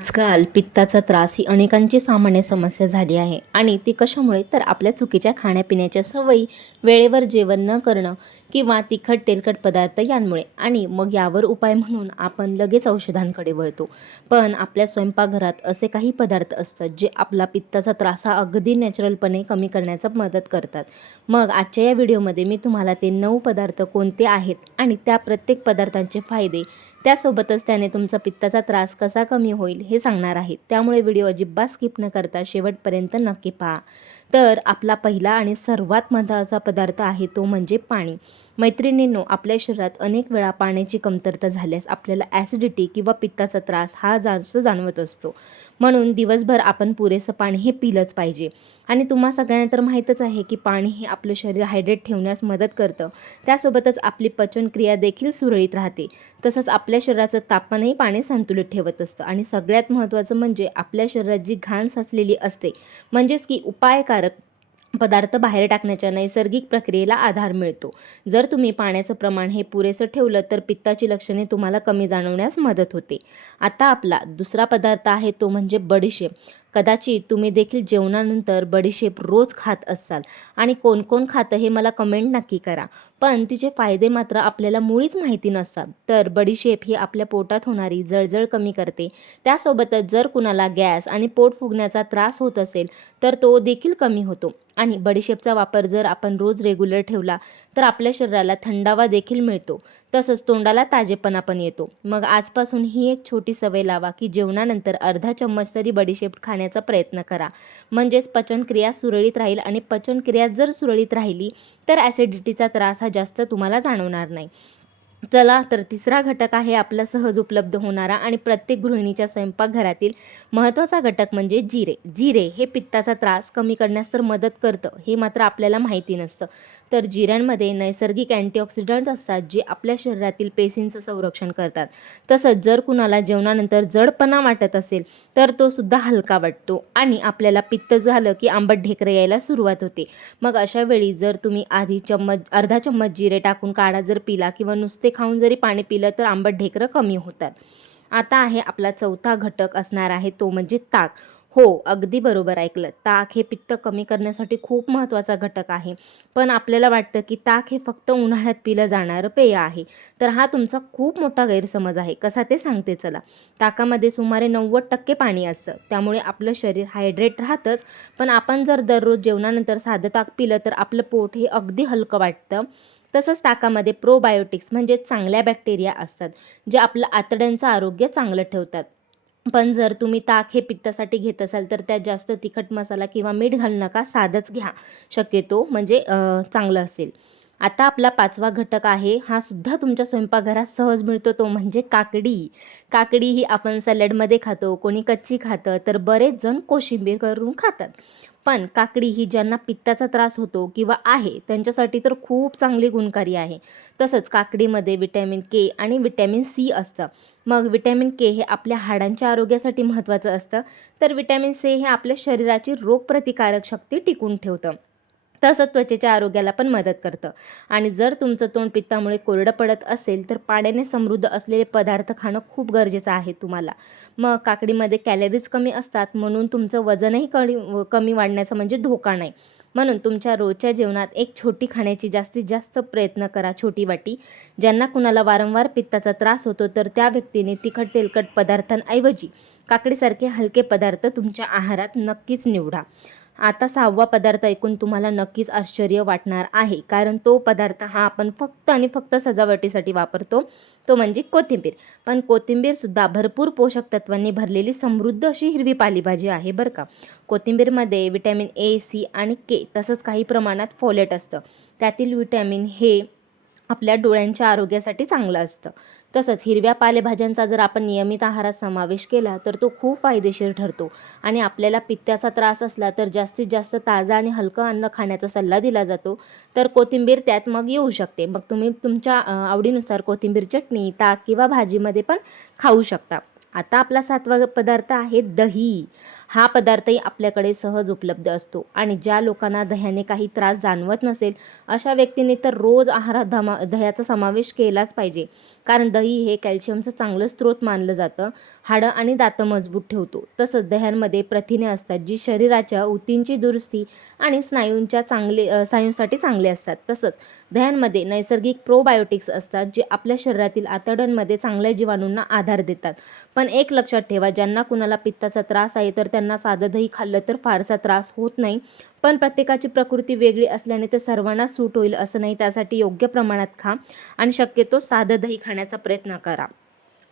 आजकाल पित्ताचा त्रास ही अनेकांची सामान्य समस्या झाली आहे आणि ती कशामुळे तर आपल्या चुकीच्या खाण्यापिण्याच्या सवयी, वेळेवर जेवण न करणं किंवा तिखट तेलकट पदार्थ यांमुळे. आणि मग यावर उपाय म्हणून आपण लगेच औषधांकडे वळतो. पण आपल्या स्वयंपाकघरात असे काही पदार्थ असतात जे आपला पित्ताचा त्रास हा अगदी नॅचरलपणे कमी करण्याचा मदत करतात. मग आजच्या या व्हिडिओमध्ये मी तुम्हाला ते 9 पदार्थ कोणते आहेत आणि त्या प्रत्येक पदार्थांचे फायदे, त्यासोबतच त्याने तुमचा पित्ताचा त्रास कसा कमी होईल हे सांगणार आहे. त्यामुळे व्हिडिओ अजिबात स्किप न करता शेवटपर्यंत नक्की पहा. तर आपला पहिला आणि सर्वात महत्त्वाचा पदार्थ आहे तो म्हणजे पाणी. मैत्रिणींनो, आपल्या शरीरात अनेक वेळा पाण्याची कमतरता झाल्यास आपल्याला ॲसिडिटी किंवा पित्ताचा त्रास हा जास्त जाणवत असतो. म्हणून दिवसभर आपण पुरेसं पाणी हे पिलंच पाहिजे. आणि तुम्हा सगळ्यांना तर माहीतच आहे की पाणी हे आपलं शरीर हायड्रेट ठेवण्यास मदत करतं. त्यासोबतच आपली पचनक्रिया देखील सुरळीत राहते. तसंच आपल्या शरीराचं तापमानही पाणी संतुलित ठेवत असतं. आणि सगळ्यात महत्त्वाचं म्हणजे आपल्या शरीरात जी घाण साचलेली असते, म्हणजेच की उपायकारक पदार्थ बाहेर टाकण्याच्या नैसर्गिक प्रक्रियेला आधार मिळतो. जर तुम्ही पाण्याचं प्रमाण हे पुरेसं ठेवलं तर पित्ताची लक्षणे तुम्हाला कमी जाणवण्यास मदत होते. आता आपला दुसरा पदार्थ आहे तो म्हणजे बडीशेप. कदाचित तुम्ही देखील जेवणानंतर बडीशेप रोज खात असाल आणि कोण कोण खातं हे मला कमेंट नक्की करा. पण तिचे फायदे मात्र आपल्याला मुळीच माहिती नसतात. तर बडीशेप ही आपल्या पोटात होणारी जळजळ कमी करते. त्यासोबतच जर कुणाला गॅस आणि पोट फुगण्याचा त्रास होत असेल तर तो देखील कमी होतो. आणि बडीशेपचा वापर जर आपण रोज रेग्युलर ठेवला तर आपल्या शरीराला थंडावा देखील मिळतो. तसंच तोंडाला ताजेपणा पण येतो. मग आजपासून ही एक छोटी सवय लावा की जेवणानंतर अर्धा चम्मच तरी बडीशेप खाण्याचा प्रयत्न करा. म्हणजेच पचनक्रिया सुरळीत राहील आणि पचनक्रिया जर सुरळीत राहिली तर ॲसिडिटीचा त्रास हा जास्त तुम्हाला जाणवणार नाही. चला तर तिसरा घटक आहे आपला सहज उपलब्ध होणारा आणि प्रत्येक गृहिणीच्या स्वयंपाकघरातील महत्त्वाचा घटक म्हणजे जिरे. जिरे हे पित्ताचा त्रास कमी करण्यास तर मदत करतं, हे मात्र आपल्याला माहिती नसतं. तर जिऱ्यांमध्ये नैसर्गिक अँटीऑक्सिडंट असतात जे आपल्या शरीरातील पेशींचं संरक्षण करतात. तसंच जर कुणाला जेवणानंतर जडपणा वाटत असेल तर तो सुद्धा हलका वाटतो आणि आपल्याला पित्त झालं की आंबट ढेकरं यायला सुरुवात होते. मग अशा वेळी जर तुम्ही आधी अर्धा चम्मच जिरे टाकून काढा जर पिला किंवा नुसते खाऊन जरी पाणी पिलं तर आंबट ढेकरं कमी होतात. आता आहे आपला चौथा घटक असणार आहे तो म्हणजे ताक. हो, अगदी बरोबर ऐकलं. ताक हे पित्त कमी करण्यासाठी खूप महत्त्वाचा घटक आहे. पण आपल्याला वाटतं की ताक हे फक्त उन्हाळ्यात पिलं जाणारं पेय आहे. तर हा तुमचा खूप मोठा गैरसमज आहे. कसा ते सांगते चला. ताकामध्ये सुमारे 90% पाणी असतं. त्यामुळे आपलं शरीर हायड्रेट राहतंच. पण आपण जर दररोज जेवणानंतर साधं ताक पिलं तर आपलं पोट हे अगदी हलकं वाटतं. तसंच ताकामध्ये प्रोबायोटिक्स म्हणजे चांगल्या बॅक्टेरिया असतात जे आपलं आतड्यांचं आरोग्य चांगलं ठेवतात. पण जर तुम्ही ताक हे पित्तासाठी घेत असाल तर त्यात जास्त तिखट मसाला किंवा मीठ घालू नका, साधंच घ्या शक्यतो, म्हणजे चांगलं असेल. आता आपला पाचवा घटक आहे, हा सुद्धा तुमच्या स्वयंपाकघरात सहज मिळतो, तो म्हणजे काकडी. काकडी ही आपण सॅलडमध्ये खातो, कोणी कच्ची खातं, तर बरेच जण कोशिंबीर करून खातात. पण काकडी ही ज्यांना पित्ताचा त्रास होतो किंवा आहे त्यांच्यासाठी तर खूप चांगली गुणकारी आहे. तसंच काकडीमध्ये व्हिटॅमिन के आणि व्हिटॅमिन सी असतं. मग व्हिटॅमिन के हे आपल्या हाडांच्या आरोग्यासाठी महत्त्वाचं असतं, तर व्हिटॅमिन सी हे आपल्या शरीराची रोगप्रतिकारक शक्ती टिकवून ठेवतं. तसंच त्वचेच्या आरोग्याला पण मदत करतं. आणि जर तुमचं तोंड पित्तामुळे कोरडं पडत असेल तर पाण्याने समृद्ध असलेले पदार्थ खाणं खूप गरजेचं आहे तुम्हाला. मग काकडीमध्ये कॅलरीज कमी असतात म्हणून तुमचं वजनही कमी वाढण्याचा म्हणजे धोका नाही. म्हणून तुमच्या रोजच्या जेवणात एक छोटी खाण्याची जास्तीत जास्त प्रयत्न करा, छोटी वाटी. ज्यांना कुणाला वारंवार पित्ताचा त्रास होतो तर त्या व्यक्तीने तिखट तेलकट पदार्थांऐवजी काकडीसारखे हलके पदार्थ तुमच्या आहारात नक्कीच निवडा. आता 6वा पदार्थ ऐकून तुम्हाला नक्कीच आश्चर्य वाटणार आहे, कारण तो पदार्थ हा आपण फक्त आणि फक्त सजावटीसाठी वापरतो, तो म्हणजे कोथिंबीर. पण कोथिंबीरसुद्धा भरपूर पोषक तत्वांनी भरलेली समृद्ध अशी हिरवी पालेभाजी आहे बरं का. कोथिंबीरमध्ये व्हिटॅमिन ए, सी आणि के तसंच काही प्रमाणात फोलेट असतं. त्यातील व्हिटॅमिन हे आपल्या डोळ्यांच्या आरोग्यासाठी चांगलं असतं. तसंच हिरव्या पालेभाज्यांचा जर आपण नियमित आहारात समावेश केला तर तो खूप फायदेशीर ठरतो. आणि आपल्याला पित्ताचा त्रास असला तर जास्तीत जास्त ताजं आणि हलकं अन्न खाण्याचा सल्ला दिला जातो. तर कोथिंबीर त्यात मग येऊ शकते. मग तुम्ही तुमच्या आवडीनुसार कोथिंबीर चटणी, ताक किंवा भाजीमध्ये पण खाऊ शकता. आता आपला 7वा पदार्थ आहे दही. हा पदार्थही आपल्याकडे सहज उपलब्ध असतो आणि ज्या लोकांना दह्याने काही त्रास जाणवत नसेल अशा व्यक्तींनी तर रोज आहारात दह्याचा समावेश केलाच पाहिजे. कारण दही हे कॅल्शियमचं चांगलं स्रोत मानलं जातं. हाडं आणि दातं मजबूत ठेवतो. तसंच दह्यांमध्ये प्रथिने असतात जी शरीराच्या ऊतींची दुरुस्ती आणि स्नायूंसाठी चांगले असतात. तसंच दह्यांमध्ये नैसर्गिक प्रोबायोटिक्स असतात जे आपल्या शरीरातील आतड्यांमध्ये चांगल्या जीवाणूंना आधार देतात. पण एक लक्षात ठेवा, ज्यांना कुणाला पित्ताचा त्रास आहे तर त्यांना साधं दही खाल्लं तर फारसा त्रास होत नाही. पण प्रत्येकाची प्रकृती वेगळी असल्याने ते सर्वांना सूट होईल असं नाही. त्यासाठी योग्य प्रमाणात खा आणि शक्यतो साधं दही खाण्याचा प्रयत्न करा.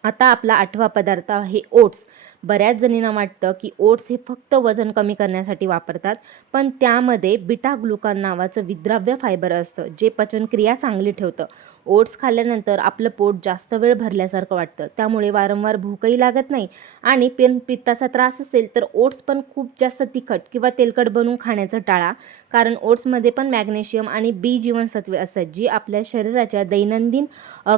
आता आपला 8वा पदार्थ आहे ओट्स. बऱ्याच जणींना वाटतं की ओट्स हे फक्त वजन कमी करण्यासाठी वापरतात, पण त्यामध्ये बीटा ग्लुकॉन नावाचं विद्राव्य फायबर असतं जे पचनक्रिया चांगली ठेवतं. ओट्स खाल्ल्यानंतर आपलं पोट जास्त वेळ भरल्यासारखं वाटतं, त्यामुळे वारंवार भूकही लागत नाही. आणि पित्ताचा त्रास असेल तर ओट्स पण खूप जास्त तिखट किंवा तेलकट बनवून खाण्याचं टाळा, कारण ओट्समध्ये पण मॅग्नेशियम आणि बी जीवनसत्वे असतात जी आपल्या शरीराच्या दैनंदिन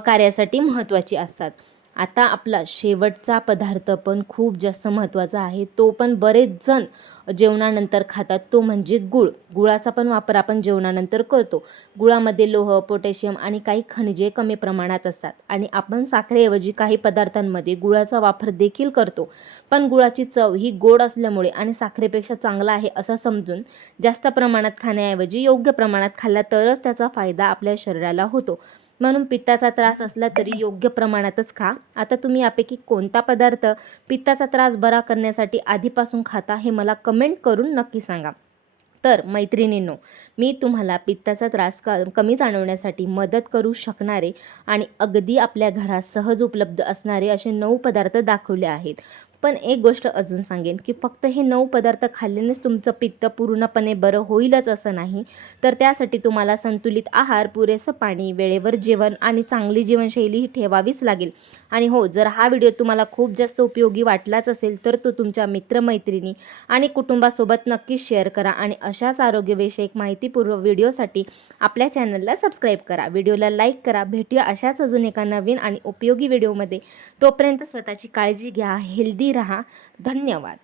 कार्यासाठी महत्त्वाची असतात. आता आपला शेवटचा पदार्थ पण खूप जास्त महत्त्वाचा आहे, तो पण बरेच जण जेवणानंतर खातात, तो म्हणजे गूळ. गुळाचा पण वापर आपण जेवणानंतर करतो. गुळामध्ये लोह, पोटॅशियम आणि काही खनिजे कमी प्रमाणात असतात आणि आपण साखरेऐवजी काही पदार्थांमध्ये गुळाचा वापर देखील करतो. पण गुळाची चव ही गोड असल्यामुळे आणि साखरेपेक्षा चांगला आहे असं समजून जास्त प्रमाणात खाण्याऐवजी योग्य प्रमाणात खाल्ला तरच त्याचा फायदा आपल्या शरीराला होतो. म्हणून पित्ताचा त्रास असला तरी योग्य प्रमाणातच खा. आता तुम्ही यापैकी कोणता पदार्थ पित्ताचा त्रास बरा करण्यासाठी आधीपासून खाता हे मला कमेंट करून नक्की सांगा. तर मैत्रिणींनो, मी तुम्हाला पित्ताचा त्रास कमी जाणवण्यासाठी मदत करू शकणारे आणि अगदी आपल्या घरात सहज उपलब्ध असणारे असे 9 पदार्थ दाखवले आहेत. पण एक गोष्ट अजून सांगेन की फक्त हे 9 पदार्थ खाल्ल्यानेच तुमचं पित्त पूर्णपणे बरं होईलच असं नाही. तर त्यासाठी तुम्हाला संतुलित आहार, पुरेसं पाणी, वेळेवर जेवण आणि चांगली जीवनशैली ही ठेवावीच लागेल. आणि हो, जर हा व्हिडिओ तुम्हाला खूप जास्त उपयोगी वाटलाच असेल तर तो तुमच्या मित्रमैत्रिणी आणि कुटुंबासोबत नक्कीच शेअर करा आणि अशाच आरोग्यविषयक माहितीपूर्व व्हिडिओसाठी आपल्या चॅनलला सबस्क्राईब करा. व्हिडिओला लाईक करा. भेटूया अशाच अजून एका नवीन आणि उपयोगी व्हिडिओमध्ये. तोपर्यंत स्वतःची काळजी घ्या, हेल्दी राहा. धन्यवाद.